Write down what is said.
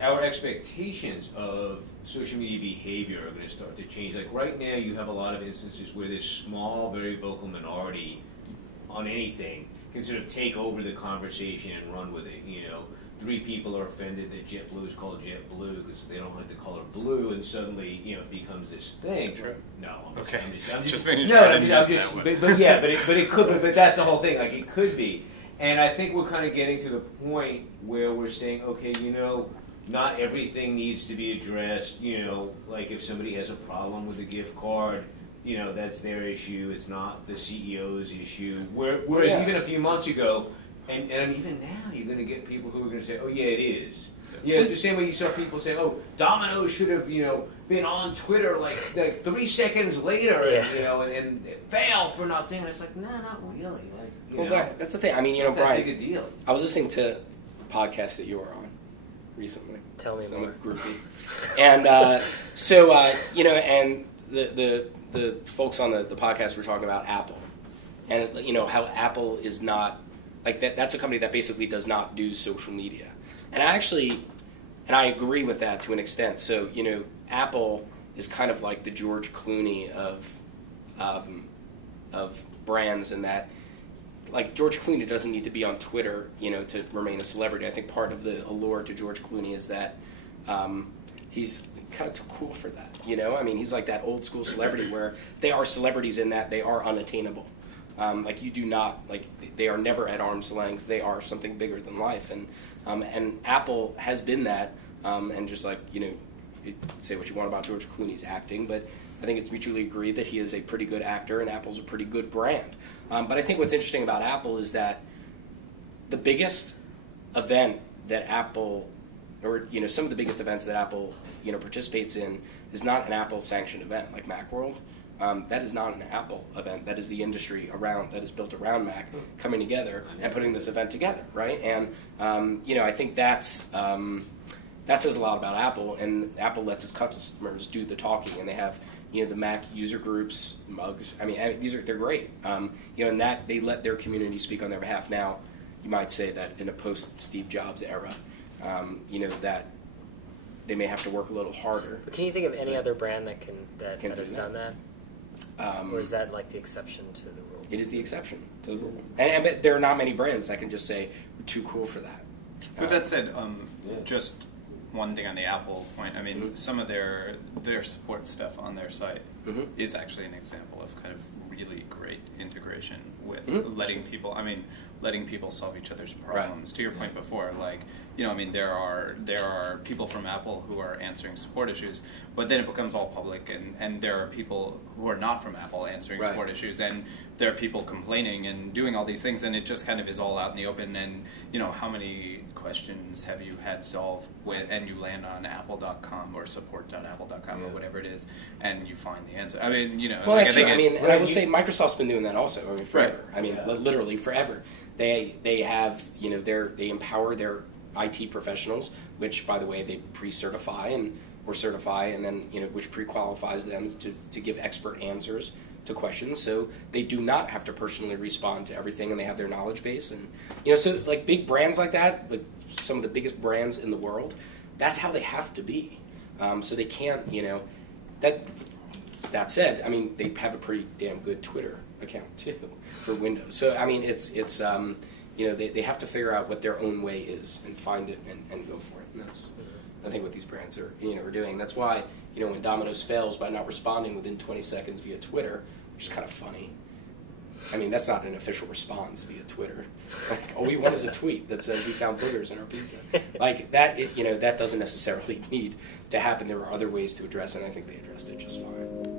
our expectations of social media behavior are going to start to change. Like right now, you have a lot of instances where this small, very vocal minority on anything can sort of take over the conversation and run with it. You know, 3 people are offended that JetBlue is called JetBlue because they don't like the color blue, and suddenly, you know, it becomes this thing. No, I'm just but it could, but that's the whole thing. Like, it could be, and I think we're kind of getting to the point where we're saying, okay, you know, not everything needs to be addressed. You know, like if somebody has a problem with a gift card, you know, that's their issue. It's not the CEO's issue. Whereas even a few months ago, and even now, you're going to get people who are going to say, "Oh, yeah, it is." Yeah, it's the same way you saw people say, "Oh, Domino's should have, you know, been on Twitter like 3 seconds later, you know, and fail for not doing it." It's like, no, not really. Like, you know, that's the thing. I mean, you know, Brian, big a deal. I was listening to a podcast that you were on recently. Tell me more. Groupie. And you know, and the folks on the podcast were talking about Apple, and you know how Apple is not like that. That's a company that basically does not do social media, and I agree with that to an extent. So you know, Apple is kind of like the George Clooney of brands, in that like George Clooney doesn't need to be on Twitter, you know, to remain a celebrity. I think part of the allure to George Clooney is that he's kind of too cool for that. You know, I mean, he's like that old school celebrity where they are celebrities in that they are unattainable. Like you do not, like they are never at arm's length. They are something bigger than life, and Apple has been that. And just like, you know, say what you want about George Clooney's acting, but I think it's mutually agreed that he is a pretty good actor and Apple's a pretty good brand. But I think what's interesting about Apple is that the biggest event that Apple, or you know, some of the biggest events that Apple, you know, participates in is not an Apple-sanctioned event like Macworld. That is not an Apple event. That is the industry that is built around Mac coming together and putting this event together, right? And you know, I think that says a lot about Apple, and Apple lets its customers do the talking, and they have, you know, the Mac user groups, mugs. I mean, they're great. You know, and that they let their community speak on their behalf. Now, you might say that in a post-Steve Jobs era, you know, that they may have to work a little harder. But can you think of any other brand that has done that? Or is that like the exception to the rule? It is the exception to the rule. And there are not many brands that can just say, we're too cool for that. With that said, just one thing on the Apple point, I mean, some of their support stuff on their site is actually an example of kind of really great integration with letting people solve each other's problems. Right. To your point before, like, you know, I mean, there are people from Apple who are answering support issues, but then it becomes all public, and there are people who are not from Apple answering support issues, and there are people complaining and doing all these things, and it just kind of is all out in the open. And you know, how many questions have you had solved and you land on apple.com or support.apple.com or whatever it is, and you find the answer? I mean, you know, well, actually, I will say Microsoft's been doing that also. I mean, forever. Right. I mean, literally forever. They have, you know, they empower their IT professionals, which, by the way, they pre-certify or certify, and then, you know, which pre-qualifies them to give expert answers to questions. So they do not have to personally respond to everything, and they have their knowledge base. And you know, so like big brands like that, like some of the biggest brands in the world, that's how they have to be. So they can't, you know, that said, I mean, they have a pretty damn good Twitter account too for Windows. So I mean, it's you know, they have to figure out what their own way is and find it and go for it. And that's, I think, what these brands are doing. That's why, you know, when Domino's fails by not responding within 20 seconds via Twitter, which is kind of funny. I mean, that's not an official response via Twitter. Like, all we want is a tweet that says we found boogers in our pizza. Like that, you know, that doesn't necessarily need to happen. There are other ways to address it, and I think they addressed it just fine.